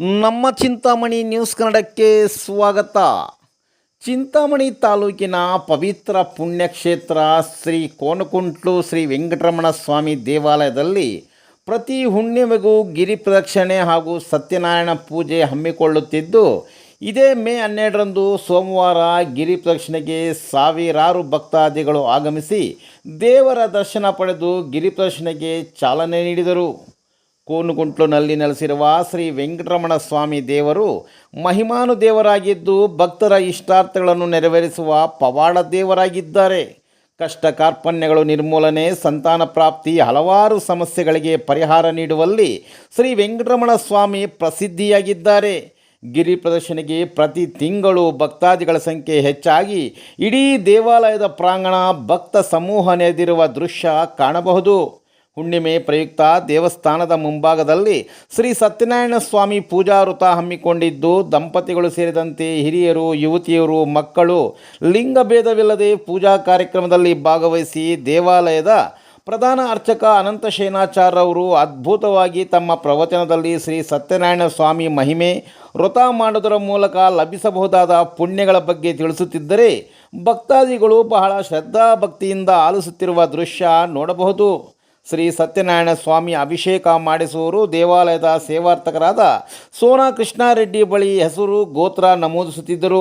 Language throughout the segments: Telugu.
ನಮ್ಮ ಚಿಂತಾಮಣಿ ನ್ಯೂಸ್ ಕನ್ನಡಕ್ಕೆ ಸ್ವಾಗತ. ಚಿಂತಾಮಣಿ ತಾಲೂಕಿನ ಪವಿತ್ರ ಪುಣ್ಯಕ್ಷೇತ್ರ ಶ್ರೀ ಕೋನಕುಂಟ್ಲು ಶ್ರೀ ವೆಂಕಟರಮಣ ಸ್ವಾಮಿ ದೇವಾಲಯದಲ್ಲಿ ಪ್ರತಿ ಹುಣ್ಣಿಮೆಗೂ ಗಿರಿ ಪ್ರದಕ್ಷಿಣೆ ಹಾಗೂ ಸತ್ಯನಾರಾಯಣ ಪೂಜೆ ಹಮ್ಮಿಕೊಳ್ಳುತ್ತಿದ್ದು, ಇದೇ ಮೇ 12ರಂದು ಸೋಮವಾರ ಗಿರಿ ಪ್ರದಕ್ಷಿಣೆಗೆ ಸಾವಿರಾರು ಭಕ್ತಾದಿಗಳು ಆಗಮಿಸಿ ದೇವರ ದರ್ಶನ ಪಡೆದು ಗಿರಿ ಪ್ರದಕ್ಷಿಣೆಗೆ ಚಾಲನೆ ನೀಡಿದರು. ಕೋನಕುಂಟ್ಲುನಲ್ಲಿ ನೆಲೆಸಿರುವ ಶ್ರೀ ವೆಂಕಟರಮಣ ಸ್ವಾಮಿ ದೇವರು ಮಹಿಮಾನು ದೇವರಾಗಿದ್ದು, ಭಕ್ತರ ಇಷ್ಟಾರ್ಥಗಳನ್ನು ನೆರವೇರಿಸುವ ಪವಾಡ ದೇವರಾಗಿದ್ದಾರೆ. ಕಷ್ಟ ಕಾರ್ಪಣ್ಯಗಳು ನಿರ್ಮೂಲನೆ, ಸಂತಾನ ಪ್ರಾಪ್ತಿ, ಹಲವಾರು ಸಮಸ್ಯೆಗಳಿಗೆ ಪರಿಹಾರ ನೀಡುವಲ್ಲಿ ಶ್ರೀ ವೆಂಕಟರಮಣ ಸ್ವಾಮಿ ಪ್ರಸಿದ್ಧಿಯಾಗಿದ್ದಾರೆ. ಗಿರಿ ಪ್ರದರ್ಶನೆಗೆ ಪ್ರತಿ ತಿಂಗಳು ಭಕ್ತಾದಿಗಳ ಸಂಖ್ಯೆ ಹೆಚ್ಚಾಗಿ ಇಡೀ ದೇವಾಲಯದ ಪ್ರಾಂಗಣ ಭಕ್ತ ಸಮೂಹ ನೆರೆದಿರುವ ದೃಶ್ಯ ಕಾಣಬಹುದು. ಹುಣ್ಣಿಮೆ ಪ್ರಯುಕ್ತ ದೇವಸ್ಥಾನದ ಮುಂಭಾಗದಲ್ಲಿ ಶ್ರೀ ಸತ್ಯನಾರಾಯಣ ಸ್ವಾಮಿ ಪೂಜಾ ವೃತ ಹಮ್ಮಿಕೊಂಡಿದ್ದು, ದಂಪತಿಗಳು ಸೇರಿದಂತೆ ಹಿರಿಯರು, ಯುವತಿಯರು, ಮಕ್ಕಳು ಲಿಂಗಭೇದವಿಲ್ಲದೆ ಪೂಜಾ ಕಾರ್ಯಕ್ರಮದಲ್ಲಿ ಭಾಗವಹಿಸಿ ದೇವಾಲಯದ ಪ್ರಧಾನ ಅರ್ಚಕ ಅನಂತ ಶೇನಾಚಾರ್ಯವರು ಅದ್ಭುತವಾಗಿ ತಮ್ಮ ಪ್ರವಚನದಲ್ಲಿ ಶ್ರೀ ಸತ್ಯನಾರಾಯಣ ಸ್ವಾಮಿ ಮಹಿಮೆ, ವೃತ ಮಾಡುವುದರ ಮೂಲಕ ಲಭಿಸಬಹುದಾದ ಪುಣ್ಯಗಳ ಬಗ್ಗೆ ತಿಳಿಸುತ್ತಿದ್ದರೆ, ಭಕ್ತಾದಿಗಳು ಬಹಳ ಶ್ರದ್ಧಾಭಕ್ತಿಯಿಂದ ಆಲಿಸುತ್ತಿರುವ ದೃಶ್ಯ ನೋಡಬಹುದು. ಶ್ರೀ ಸತ್ಯನಾರಾಯಣ ಸ್ವಾಮಿ ಅಭಿಷೇಕ ಮಾಡಿಸುವವರು ದೇವಾಲಯದ ಸೇವಾರ್ಥಕರಾದ ಸೋನಾ ಕೃಷ್ಣಾರೆಡ್ಡಿ ಬಳಿ ಹೆಸರು, ಗೋತ್ರ ನಮೂದಿಸುತ್ತಿದ್ದರು.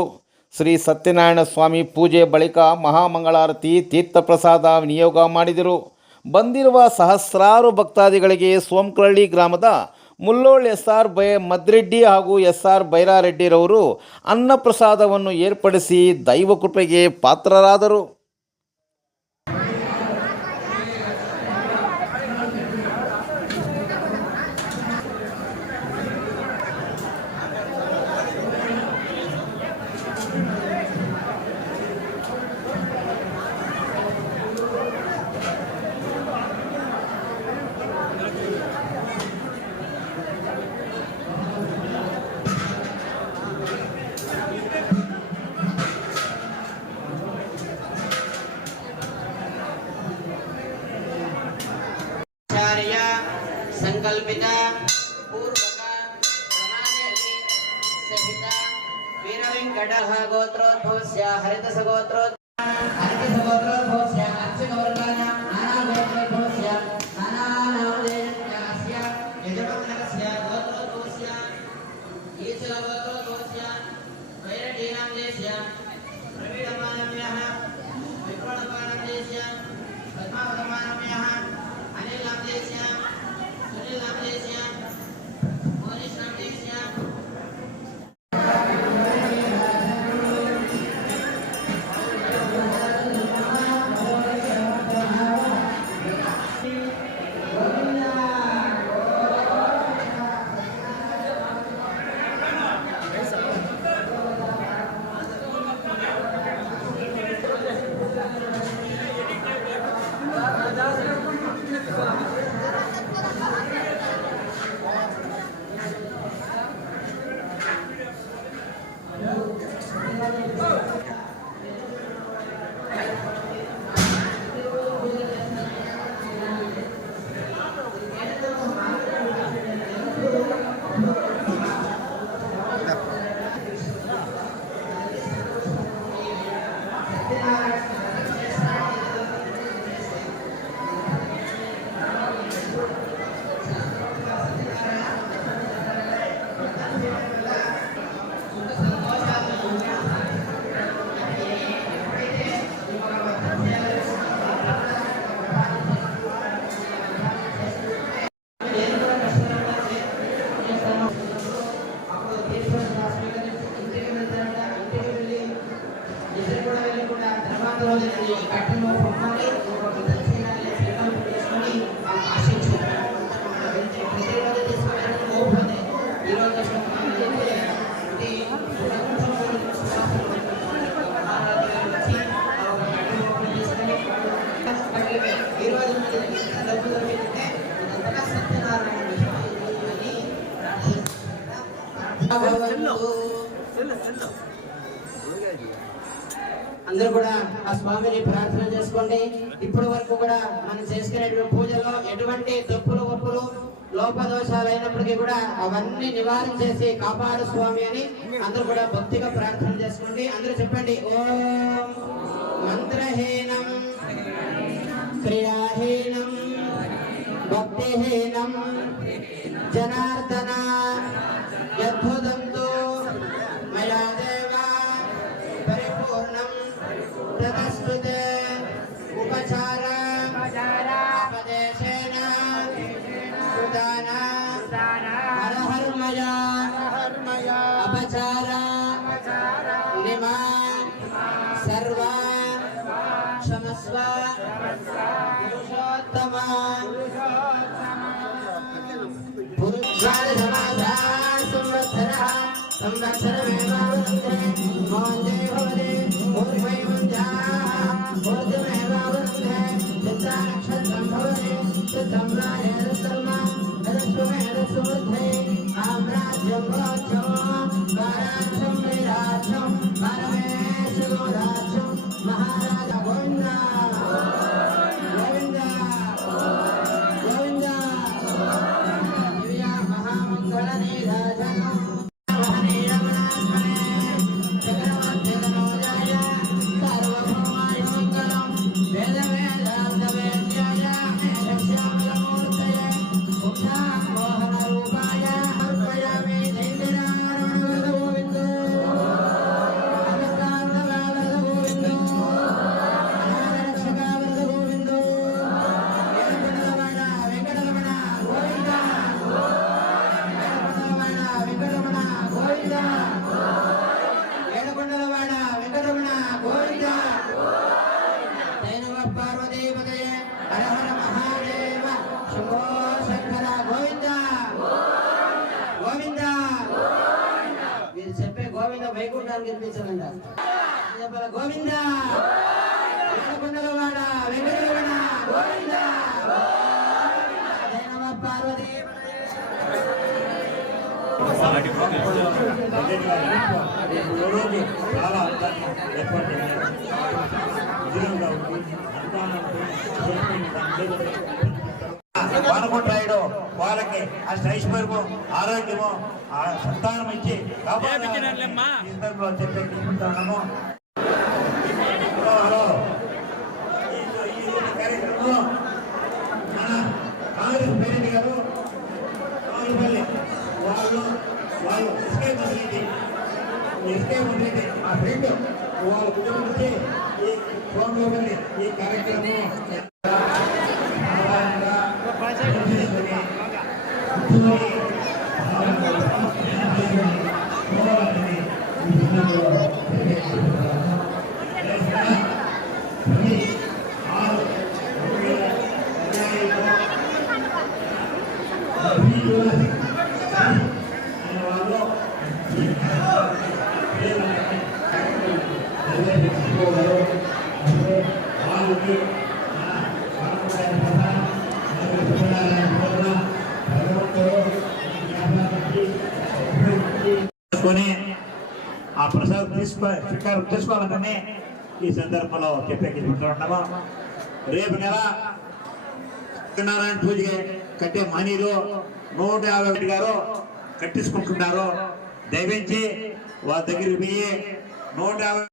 ಶ್ರೀ ಸತ್ಯನಾರಾಯಣ ಸ್ವಾಮಿ ಪೂಜೆ ಬಳಿಕ ಮಹಾಮಂಗಳಾರತಿ, ತೀರ್ಥಪ್ರಸಾದ ವಿನಿಯೋಗ ಮಾಡಿದರು. ಬಂದಿರುವ ಸಹಸ್ರಾರು ಭಕ್ತಾದಿಗಳಿಗೆ ಸೋಮಕರಳ್ಳಿ ಗ್ರಾಮದ ಮುಲ್ಲೋಳ್ ಎಸ್.ಆರ್. ಮದ್ರೆಡ್ಡಿ ಹಾಗೂ ಎಸ್.ಆರ್. ಬೈರಾರೆಡ್ಡಿರವರು ಅನ್ನಪ್ರಸಾದವನ್ನು ಏರ್ಪಡಿಸಿ ದೈವ ಕೃಪೆಗೆ ಪಾತ್ರರಾದರು. ಸಂಕಲ್ಪಿತ ಪೂರ್ವಕ ಪ್ರಮಾಣದಲ್ಲಿ ಸಹಿತ ವೀರವೆಂಕಟ ಗೋತ್ರೋದ್ಭವಸ್ಯ ಹರಿತ ಸಗೋತ್ರೋದ್ಭವಸ್ಯ ಅರ್ಚಕವರ್ಗಾನ ನಾನಾಗೋತ್ರೋದ್ಭವಸ್ಯ ನಾನಾನಾಮಧೇಯಸ್ಯ ಯಜಮಾನಕಸ್ಯ ಗೋತ್ರೋದ್ಭವಸ್ಯ ಈಶಲಗೋತ್ರೋದ್ಭವಸ್ಯ ವೈರಟೀನಾಮಧೇಯಸ್ಯ ಪ್ರವೀಣಮಾನಮ್ಯಃ ವಿಪ್ರಣಪಾನಮಧೇಯಸ್ಯ ಪದ್ಮಾವತಮಾನಮ್ಯಃ ಅನಿಲ್ನಾಮಧೇಯಸ್ಯ అందరూ కూడా ఆ స్వామిని ప్రార్థన చేసుకోండి. ఇప్పటి వరకు కూడా మనం చేసుకునే పూజలో ఎటువంటి తప్పులు ఒప్పులు లోపదోషాలు అయినప్పటికీ కూడా అవన్నీ నివారించేసి కాపాడు స్వామి అని అందరూ కూడా భక్తిగా ప్రార్థన చేసుకోండి. అందరూ చెప్పండి, ఓం మంత్రహీనం క్రియాహీనం భక్తిహీనం జనార్దన యద్భుతంతు మయా దేవ పరిపూర్ణం తదస్తుతే ఉపచార ఉపదేశేన ఉదాన హరహర్మయ అపచార నిమా సర్వ క్షమస్వ పురుషోత్తమ మహారాజ గోవింద గోవింద గోవింద దివ్య మహామంగళ నీరాజన చెప్పే గోవింద వైకుంఠానికి వినిపించదంట. గోవింద ఏడుకొండలవాడ వెంకటరమణ గోవింద పార్వతీ చాలా ఏర్పాటు వానకుంటాడు వాళ్ళకి అష్టైశ్వర్యము ఆరోగ్యము సంతానం ఇచ్చి చెప్పి తీసుకుంటున్నాము. హలో ఈ కార్యక్రమంలో మన కాంగ్రెస్ ప్రెసిడెంట్ గారు వాళ్ళు ఎస్కే మంత్రి మా ఫ్రెండ్ వాళ్ళ కుటుంబం నుంచి ఈ ఫోన్లో ఈ కార్యక్రమం ఆ ప్రసాదం తీసుకోవాలని ఈ సందర్భంలో చెప్పేస్తున్నాము. రేపు నెల సత్యనారాయణ పూజకి కట్టే మనీలో 151 గారు కట్టించుకుంటున్నారు. దయవించి వాళ్ళ దగ్గరికి పోయి 150